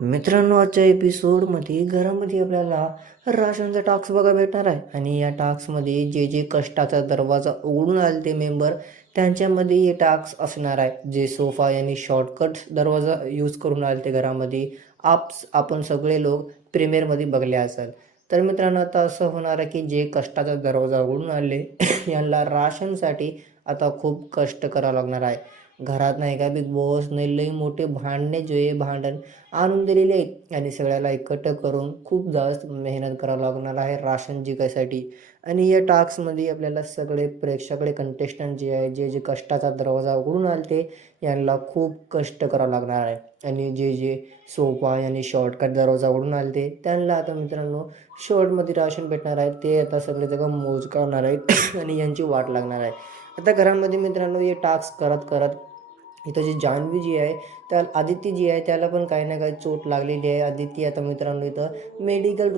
मित्रांनो, आजच्या एपिसोडमध्ये घरामध्ये आपल्याला राशनचा टास्क बघा भेटणार आहे. आणि या टास्कमध्ये जे जे कष्टाचा दरवाजा उघडून आले ते मेंबर त्यांच्यामध्ये हे टास्क असणार आहे. जे सोफा आणि शॉर्टकट दरवाजा यूज करून आले ते घरामध्ये आपण सगळे लोक प्रीमियरमध्ये बघले असेल. तर मित्रांनो, आता असं होणार आहे की जे कष्टाचा दरवाजा उघडून आले यांना राशनसाठी आता खूप कष्ट करावं लागणार आहे. घरात नाही का बिग बॉसने लई मोठे भांडणे जे भांडण आणून दिलेले आहेत आणि सगळ्याला एकत्र करून खूप जास्त मेहनत करावं लागणार आहे राशन जिंकायसाठी. आणि या टास्कमध्ये आपल्याला सगळे प्रेक्षकडे कंटेस्टंट जे आहे जे जे कष्टाचा दरवाजा उघडून आले ते यांना खूप कष्ट करावं लागणार आहे. आणि जे जे सोपा आणि शॉर्टकट दरवाजा उघडून आले ते त्यांना आता मित्रांनो शॉर्टमध्ये राशन भेटणार आहे. ते आता सगळे जगं मोजकावणार आहेत आणि यांची वाट लागणार आहे. आता घरामध्ये मित्रांनो हे टास्क करत करत इथं जी जान्हवी जी आहे त्या आदिती जी आहे त्याला पण काही ना काही चोट लागलेली आहे. आदिती आता मित्रांनो इथं मेडिकल